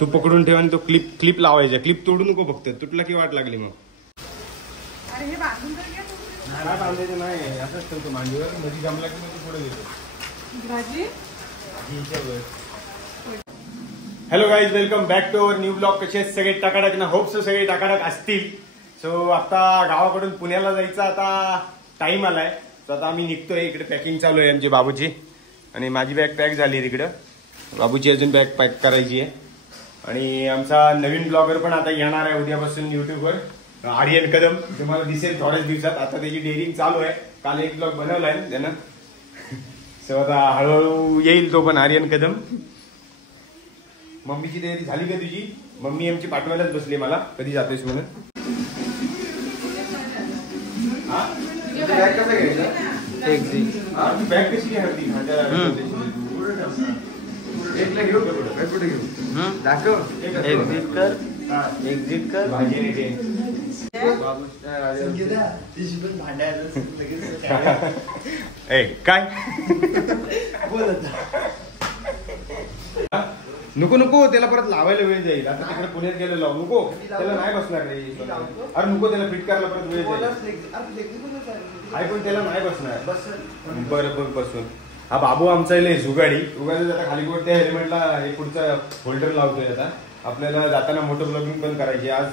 तू पकडून ठेव आणि तो क्लिप लावायचा. क्लिप तोडू नको फक्त, तुटला की वाट लागली मग. अरे हे बांधून तर घ्या तुम्ही. नाही बांधायचं नाही, असंच ठेवतो मांडीवर. मध्ये जमला की मग पुढे घेतो. भाजी hello guys, welcome back to our new blog. कसे सगळे टाकाटक ना? होप सो सगळे टाकाटक असतील. सो आता गावाकडून पुण्याला जायचा आता टाइम आलाय. सो आता आम्ही निघतोय. इकडे पॅकिंग चालू आहे आमची बाबूची, आणि माझी बॅग पॅक झाली तिकडं. बाबूची अजून बॅग पॅक करायची आहे. आणि आमचा नवीन ब्लॉगर पण आता येणार आहे उद्यापासून युट्यूबवर, आर्यन कदम. तुम्हाला दिसेल थोड्याच दिवसात. आता त्याची डेअरिंग चालू आहे. काल एक ब्लॉग बनवलाय त्यानं. सो आता हळूहळू येईल तो पण, आर्यन कदम. मम्मीची तयारी झाली का तुझी? मम्मी आमची पाठवायलाच बसली मला, कधी जातोयस म्हणून. बॅग कसं घ्यायचं? बॅग कशी घ्यावी? एकला घेऊ का? कुठे घेऊ? दाखव. एक्झिट कर भाजी रेडी. काय नको नको, त्याला परत लावायला वेळ जाईल. आता तिकडे पुण्यात गेलो लावू नको, त्याला नाही बसणार रे. अरे नको, त्याला फिट करायला परत वेळ जाईल. पण त्याला नाही बसणार. बरं बघ बसून. हा बाबू आमचा आहे जुगाडी. उगाच आता खाली कोट त्या हेल्मेटला हे पुढचा होल्डर लावतोय. आता आपल्याला जाताना मोटर ब्लॉगिंग पण करायची. आज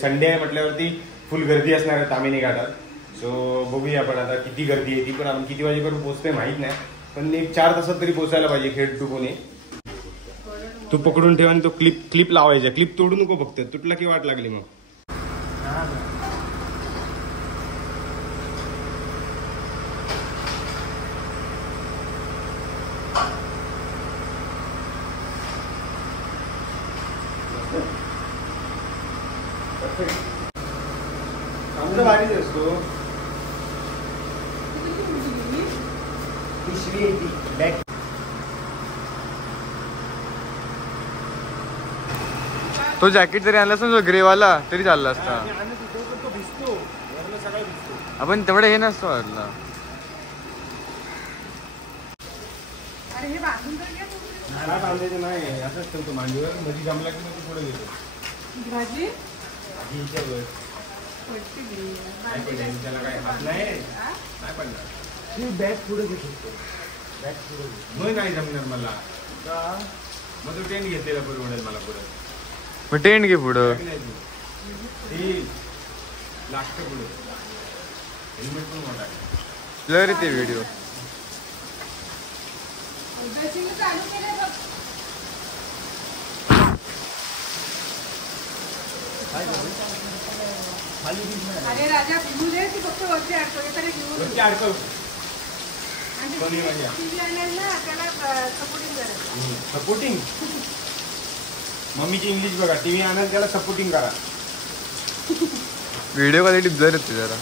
संडे आहे म्हटल्यावरती फुल गर्दी असणार आहे तामिनी घाटात. सो बघूया आपण आता किती गर्दी आहे ती. पण आपण किती वाजेपर्यंत पोहोचतोय माहित नाही, पण एक 4 तासात तरी पोहोचायला पाहिजे खेड टू पुणे. तू पकडून ठेव आणि तो क्लिप लावायचा. क्लिप तोडू नको फक्त, तुटला की वाट लागली मग. आमचा भारीच असतो. तो जॅकेट जरी आणला असता ग्रेवाला तरी चालला असता. आपण तेवढं हे नसतो वाटला. अरे हे बांधून तर घ्या तुम्ही. नाही बांधायचं नाही, असंच ठेवतो मांडीवर. मध्ये जमला की मग पुढे घेतो. भाजी त्याला काय हात नाही पडणार. बॅग पुढे घेतो. बॅग पुढे नाही जमणार मला. मग तो टेंट घेतलेला परवडेल मला पुढे. मग टेंट घे पुढं. लागतं पुढे. हेल्मेट पण मोठा ब्लर येते व्हिडिओ. चालू केलंय बघ. अरे राजा घेऊ दे की फक्त वरती अडकव. टीव्ही आणेल ना, त्याला सपोर्टिंग करायचं. सपोर्टिंग. मम्मीची इंग्लिश बघा. टीव्ही आणाल त्याला सपोर्टिंग करा. व्हिडिओ क्वालिटी ब्लर येते जरा.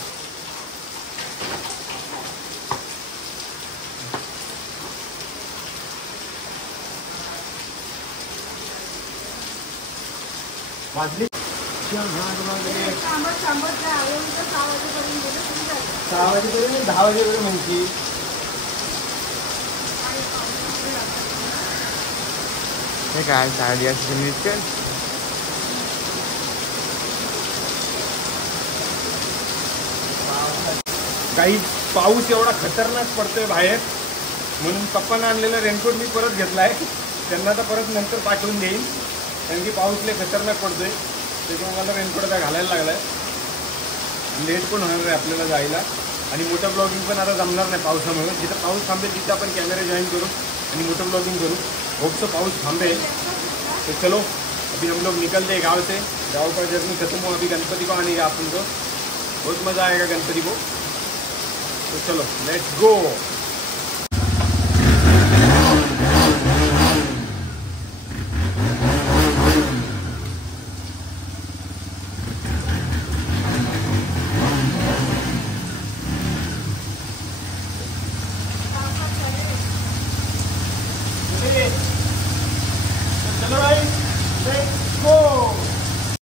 वाजली 6 वाजेपर्यंत 10 वाजेपर्यंत म्हणती. हे काय साडी अशी नीट कर. काही पाऊस एवढा खतरनाक पडतोय बाहेर, म्हणून पप्पानं आणलेला रेनकोट मी परत घेतलाय. त्यांना तर परत नंतर पाठवून देईन, कारण की पाऊस लय खतरनाक पडतोय. त्याच्यामुळे मला रेनकोट आता घालायला लागलाय. लेट पण होणार आहे आपल्याला जायला, आणि मोठं ब्लॉगिंग पण आता जमणार नाही पावसामुळे. जिथं पाऊस थांबेल तिथं आपण कॅमेरा जॉईन करू आणि मोठं ब्लॉगिंग करू. होप पाऊस थांबेल. तो चलो अभी हम लोग निकलते हैं गाँव से. गाँव का जर्नी खत्म हो, अभी गणपति को आने का अपन को बहुत मज़ा आएगा गणपति को. तो चलो लेट्स गो.